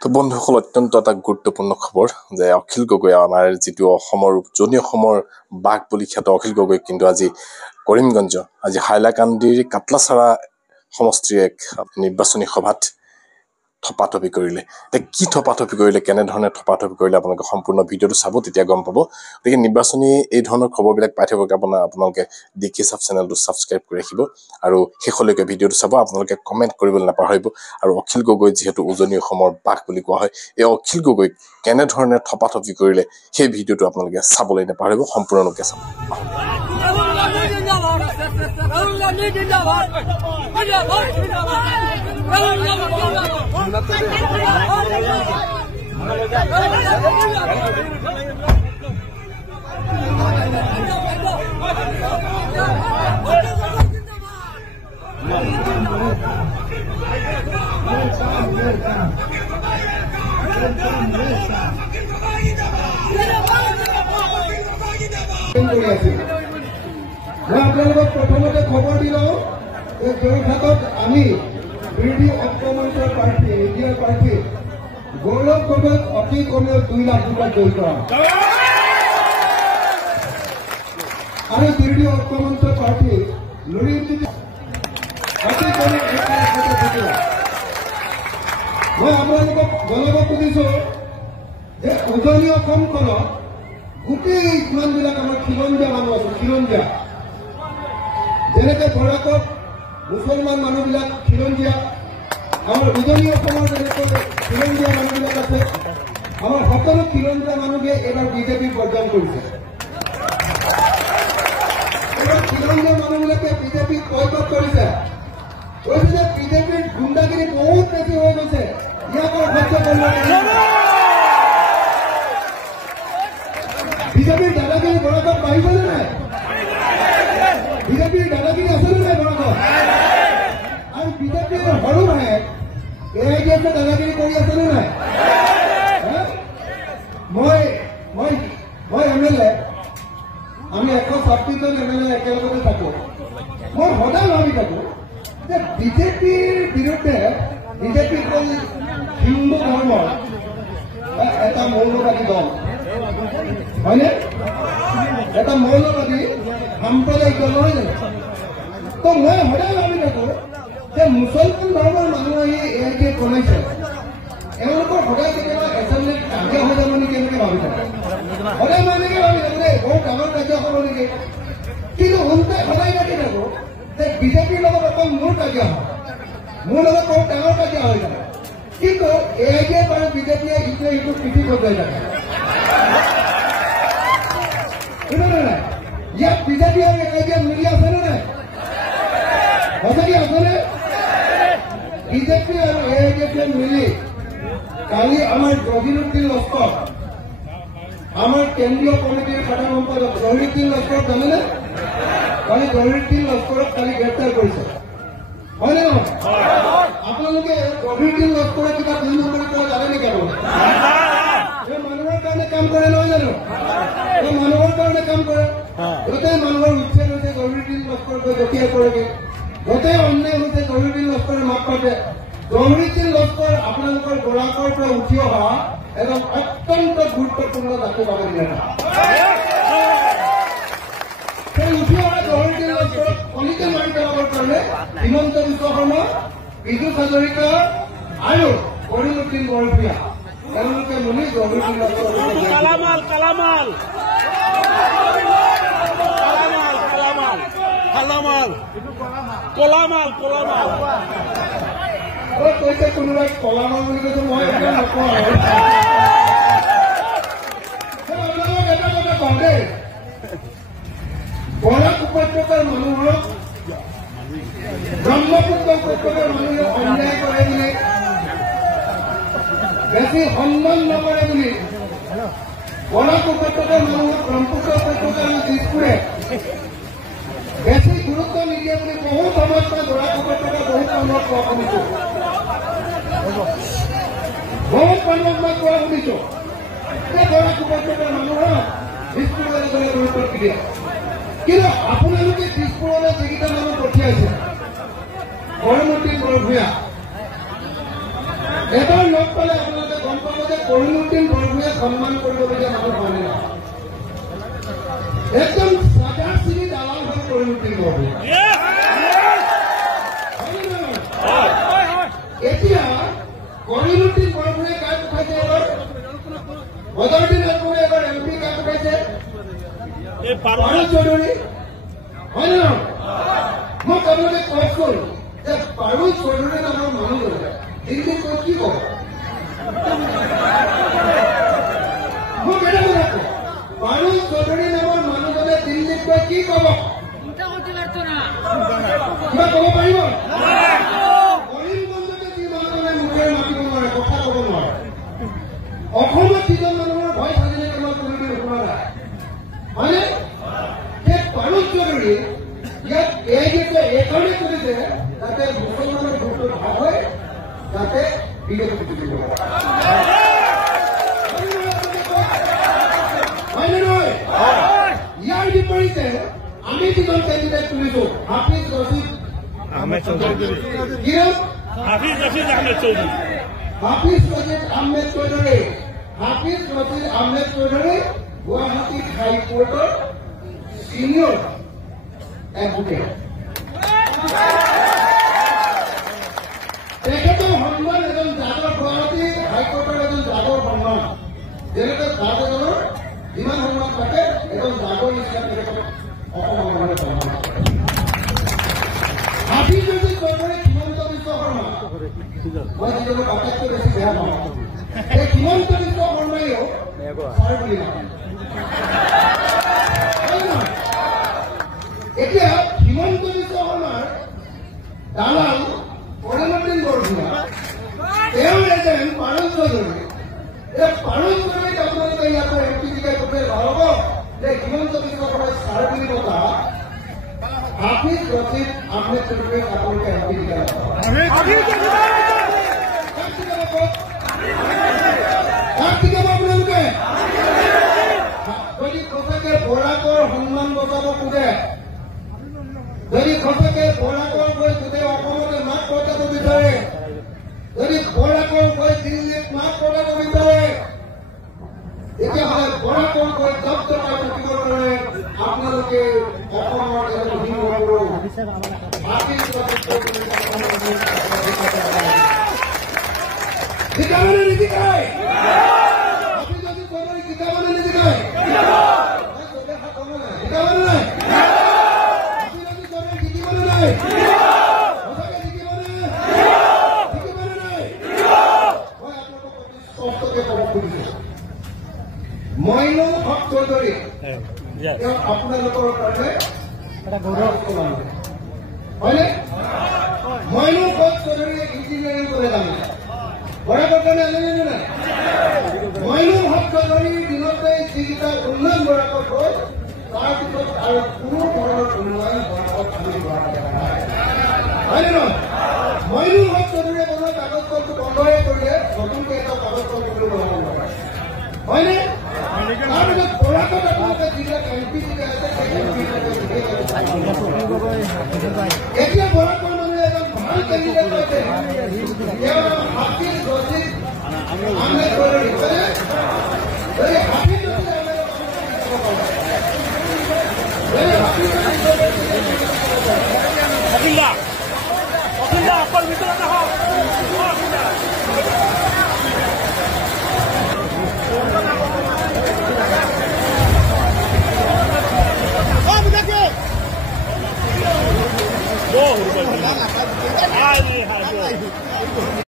তো বন্ধুসকল অত্যন্ত এটা গুৰুত্বপূৰ্ণ খবৰ যে অখিল গগৈ আমাৰ যিটো অসমৰ উজনি অসমৰ বাঘ বুলি খ্যাত অখিল গগৈ কিন্তু আজি কৰিমগঞ্জ আজি হাইলাকান্দিৰ কাটলাছাৰা সমষ্টিৰ এক নিৰ্বাচনী সভাত থপাথপি কৰিলে কি থপাথপি কৰিলে কেনে ধৰণে থপাথপি কৰিলে আপোনালোকে সম্পূৰ্ণ ভিডিঅটো চাব তেতিয়া গম পাব গতিকে নিৰ্বাচনী এই ধৰণৰ খবৰবিলাক পাই থাকিব আপোনালোকে ডিকে সাব চেনেলটো সাবস্ক্ৰাইব কৰি ৰাখিব আৰু শেষলৈকে ভিডিঅটো চাব আপোনালোকে কমেন্ট কৰিবলৈ নাপাহৰিব আৰু অখিল গগৈ যেহেতু উজনি অসমৰ বাঘ বুলি কোৱা হয় এই অখিল গগৈ কেনে ধৰণে থপাথপি কৰিলে সেই ভিডিঅটো আপোনালোকে চাবলৈ নাপাহৰিব সম্পূৰ্ণৰূপে চাব প্ৰথমতে খবৰ দিলোঁ যে যোৰহাটত আমি বিৰোধী ঐক্যমঞ্চৰ প্ৰাৰ্থী এডিআৰ প্ৰাৰ্থী গৌৰৱ গগৈক অতি কমেও 2 লাখ টকা জড়িত আৰু বিৰোধী ঐক্যমঞ্চৰ প্ৰাৰ্থী লুৰিজ্যোতি অতি কমেও 1 লাখ টকা জড়িত মই আপোনালোকক জনাব খুজিছোঁ যে উজনি অসমখনত গোটেই ইমানবিলাক আমাৰ খিলঞ্জীয়া মানুহ আছে খিলঞ্জীয়া যেনেকৈ বৰাকত মুছলমান মানুহবিলাক খিলঞ্জীয়া আমাৰ উজনি অসমৰ যেনেকৈ খিলঞ্জীয়া মানুহবিলাক আছে আমাৰ সকলো খিলঞ্জীয়া মানুহে এইবাৰ বিজেপিক বৰ্জন কৰিছে এইবাৰ খিলঞ্জীয়া মানুহবিলাকে বিজেপিক বয়কট কৰিছে কৈছে যে বিজেপিৰ গুণ্ডাগিৰি বহুত বেছি হৈ গৈছে ইয়াক সহ্য কৰিব বিজেপিৰ দাদাগিৰি বৰাকত বাঢ়িবনে নাই বিজেপিৰ দাদাগিৰি আছেনে নাই বৰাকত আৰু বিজেপিৰ সৰু ভাই AIDF দাদাগিৰি কৰি আছেনে নাই মই MLA আমি 126জন MLA একেলগতে থাকোঁ মই সদায় ভাবি থাকোঁ যে বিজেপিৰ বিৰুদ্ধে বিজেপি হ'ল হিন্দু ধৰ্মৰ এটা মৌলবাদী দল হয়নে এটা মৌলবাদী সাম্প্ৰদায়িক দল নহয় জানো তো মই সদায় ভাবি থাকোঁ যে মুছলমান ধৰ্মৰ মানুহ আহি AIDF বনাইছে এওঁলোকৰ সদায় কেতিয়াবা এছেম্বলিত কাজিয়া হৈ যাব নেকি এনেকৈ ভাবি থাকে সদায় মই এনেকৈ ভাবি থাকোঁ যে বহুত ডাঙৰ কাজিয়া হ'ব নেকি কিন্তু ওলটাই সদায় ভাবি থাকোঁ যে বিজেপিৰ লগত অকল মোৰ কাজিয়া হয় মোৰ লগত বহুত ডাঙৰ কাজিয়া হৈ যায় কিন্তু AIDF আৰু বিজেপিয়ে ইটোৱে সিটোক পিঠি বজাই থাকে নাই ইয়াত বিজেপি আৰু AIDF মিলি আছেনে নাই সঁচাকৈ আছেনে বিজেপি আৰু AIDF মিলি কালি আমাৰ জহিৰুদ্দিন লস্কৰ আমাৰ কেন্দ্ৰীয় কমিটিৰ সাধাৰণ সম্পাদক জহিৰুদ্দিন লস্কৰক জানেনে কালি জহিৰুদ্দিন লস্কৰক কালি গ্ৰেপ্তাৰ কৰিছে হয়নে নহয় আপোনালোকে জহিৰুদ্দিন লস্কৰে কিবা 2 নম্বৰী কৰা জানে নেকি আপোনালোকে মানুহৰ কাৰণে কাম কৰে নহয় জানো মানুহৰ কাৰণে কাম কৰে গোটেই মানুহৰ উচ্ছেদ হৈছে জহিৰুদ্দিন লস্কৰকৈ জঁপিয়াই পৰেগৈ গোটেই অন্যায় হৈছে জহিৰুদ্দিন লস্কৰে মাত কাটে জহিৰুদ্দিন লস্কৰ আপোনালোকৰ গৰাকৰ পৰা উঠি অহা এজন অত্যন্ত গুৰুত্বপূৰ্ণ জাতীয় বাহিনী নেতা সেই উঠি অহা জহিৰুদ্দিন লস্কৰক কলিতে মাৰি পেলাবৰ কাৰণে হিমন্ত বিশ্ব শৰ্মা পীযুষ হাজৰিকা আৰু কৰিমুদ্দিন বৰভূঞা তেওঁলোকে মিলি জহিৰুদ্দিন লস্কৰক কৈছে কোনোবাই কলামাল বুলি কৈছে মই এটা নকওঁ আৰু আপোনালোক এটা কথা কওঁ দেই বৰাক উপত্যকাৰ মানুহক ব্ৰহ্মপুত্ৰ উপত্যকাৰ মানুহে অন্যায় কৰে বুলি বেছি সন্মান নকৰে বুলি বৰাক উপত্যকাৰ মানুহক ব্ৰহ্মপুত্ৰ উপত্যকাৰ দিশপুৰে বেছি গুৰুত্ব নিদিয়ে বুলি বহুত সময়ত মই বৰাক উপত্যকাৰ বহুত মানুহক কোৱা শুনিছোঁ বহুত মানুহক মই কোৱা শুনিছোঁ যে বৰাক উপত্যকাৰ মানুহক দিশপুৰলৈ গ'লে গুৰুত্ব দিয়ে কিন্তু আপোনালোকে দিশপুৰলৈ যিকেইটা মানুহ পঠিয়াইছে কৰিমুদ্দিন বৰভূঞা এবাৰ লগ পালে আপোনালোকে কৰিমুদ্দিন বৰভূঞাক সন্মান কৰিবলগীয়া মানুহ হয় না একদম চাদা চিনি দালাল হৈ কৰিমুদ্দিন বৰভূঞা এতিয়া কৰিমুদ্দিন বৰভূঞাই কাক উঠাইছে এবাৰ বদৰুদ্দিন আজমলে এবাৰ এমপি কাক উঠাইছে পাৰুল চৌধুৰী হয় নে মই আপোনালোকে কওকচোন যে পাৰুল চৌধুৰী নামৰ মানুহজনে দিল্লীত গৈ কি কব মোক এটা কথা কওক পাৰুল চৌধুৰী নামৰ মানুহজনে দিল্লীত গৈ কি কব কিবা কব পাৰিব কৰিমগঞ্জতে যি মানুহজনে মুখেৰে মাতিব নোৱাৰে কথা কব নোৱাৰে অসমত যিজন মানুহৰ ভয় থাকিলে কেৱল কৰিবি নোপোৱা নাই হয়নে সেই পাৰুল চৌধুৰী ইয়াত এইকাৰণে কৰিছে যাতে মুছলমানৰ ভোটটো ভাগ হয় যাতে বিজেপি জিকিব হয়নে নহয় ইয়াৰ বিপৰীতে আমি যিজন কেণ্ডিডেট তুলিছো হাফিজ ৰছিদ আহমেদ চৌধুৰী গুৱাহাটী হাইকোৰ্টৰ চিনিয়ৰ এডভোকেট তেখেতৰ সন্মান এজন জাজৰ গুৱাহাটী হাইকোৰ্টৰ এজন জাজৰ সন্মান যেনেকৈ জাজ এজনৰ যিমান সন্মান থাকে এজন জাজৰ নিচিনা তেখেতক অসমৰ মানুহে সন্মান হাফিজ ৰছিদ চৌধুৰী হিমন্ত বিশ্ব শৰ্মা মই যিজনক আটাইতকৈ বেছি বেয়া পাওঁ এই হিমন্ত বিশ্ব শৰ্মাইও ছাৰ বুলি নাপায় এতিয়া হিমন্ত বিশ্ব শৰ্মাৰ দালাল কৰিমুদ্দিন বৰভূঞা তেওঁ এজন পাৰুল চৌধুৰী এই পাৰুল চৌধুৰীক আপোনালোকে ইয়াৰ পৰা এমপি জিকাই পঠিয়াই নহ'ব যে হিমন্ত বিশ্ব শৰ্মাই ছাৰ বুলি মতা হাফিজ ৰছিদ আহমেদ চৌধুৰীক আপোনালোকে এমপি জিকাই কাক জিকাব আপোনালোকে যদি সঁচাকে বৰাকৰ সন্মান বচাব খোজে যদি সঁচাকে বৰাকৰ গৈ গোটেই অসমতে মাত পতাব বিচাৰে যদি বৰাকৰ গৈ দিল্লীত মাত পতাব বিচাৰে তেতিয়াহ'লে বৰাকৰ গৈ জব টকা থাকিব পাৰে আপোনালোকে অসমৰ এজন হিন্দু জিকাবলৈ নিজিকায় আপুনি যদি চৌধুৰী জিকাবলৈ নিজিকায় জিকাবলৈ নাই মইনুল হক চৌধুৰী তেওঁ আপোনালোকৰ কাৰণে এটা গৌৰৱ হয়নে মইনুল হক চৌধুৰীয়ে ইঞ্জিনিয়াৰিং কৰে জানে বৰাকৰ কাৰণে আনে নে নাই মইনুল হক চৌধুৰীৰ দিনতে যিকেইটা উন্নয়ন বৰাকৰ হ'ল তাৰপিছত আৰু কোনো ধৰণৰ উন্নয়ন বৰাকত আমি হোৱা দেখা নাই হয়নে নহয় মইনুল হক চৌধুৰীয়ে বনোৱা কাগজ কলটো বন্ধই কৰিলে নতুনকৈ এটা কাগজ কল কৰিব বনাব হয়নে তাৰপিছত বৰাকত আপোনালোকে যিবিলাক এমপি জিকাই আছে এতিয়া বৰাকৰ মানুহে এজন ভাল কেণ্ডিডেট পাইছে তেওঁ হাফিজ ৰছিদ আহমেদ চৌধুৰী হয়নে হাফিজ ৰছিদ Go!